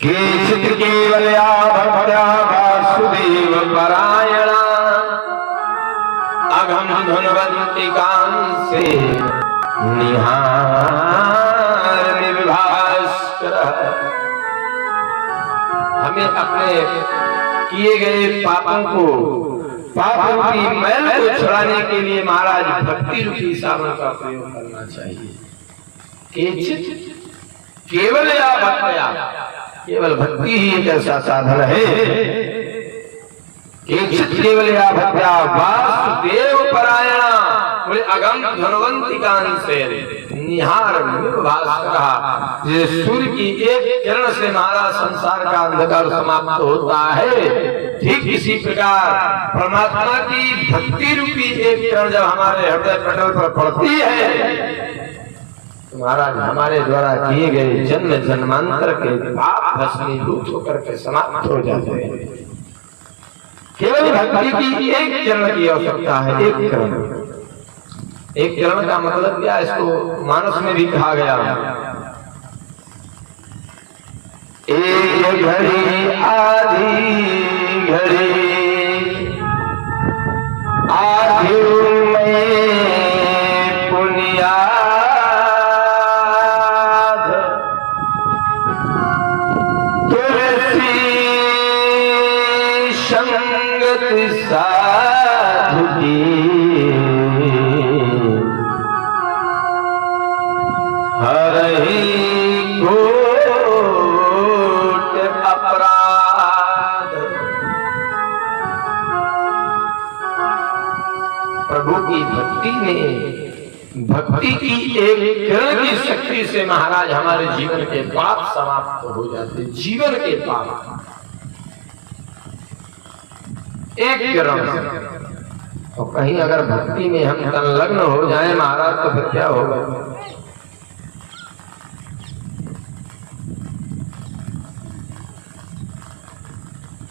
केचित् केवलया भक्त्या वासुदेव परायणा अघम धुनवन्ति कांसे निहार विभास्करः। हमें अपने किए गए पापों की मैल को छुड़ाने के लिए महाराज भक्ति रूपी साधन का प्रयोग करना चाहिए। केचित् केवल या भक्त्या, केवल भक्ति ही एक ऐसा साधन है। केचित् केवल या भक्त्या वासुदेव परायणा बोले अगम धनवंती कांसे निहार भास्करः। ये सूर्य की एक किरण से महाराज संसार का अंधकार समाप्त होता है, ठीक इसी प्रकार परमात्मा की भक्ति रूपी एक किरण जब हमारे हृदय पटल पर पड़ती है तो महाराज हमारे द्वारा किए गए जन्म जन्मांतर के पाप भस्मीभूत होकर के समाप्त हो जाते हैं। केवल भक्ति की एक किरण की आवश्यकता है, एक किरण। एक किरण का मतलब क्या, इसको मानस में भी कहा गया। एक घड़ी आधी घड़ी आधी में पुनियाद तुलसी संगत साधु की हरहि कोट अपराध। प्रभु की भक्ति में, भक्ति की एक किरण की शक्ति से महाराज हमारे जीवन के पाप समाप्त हो जाते। जीवन के पाप एक किरण। और कहीं अगर भक्ति में हम संलग्न हो जाएं महाराज तो फिर क्या होगा।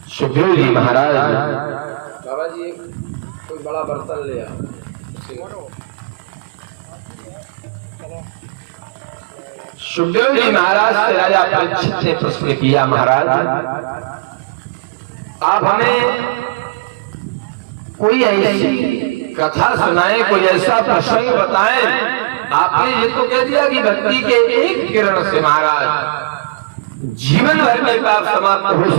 सुखदेव जी महाराज, बाबा जी कोई बड़ा बर्तन ले आओ। सुखदेव जी महाराज से राजा परीक्षित ने प्रश्न किया, महाराज आप हमें कोई ऐसी कथा सुनाएं, कोई ऐसा प्रसंग बताएं। आपने ये तो कह दिया कि भक्ति के एक किरण से महाराज जीवन भर के पाप समाप्त हो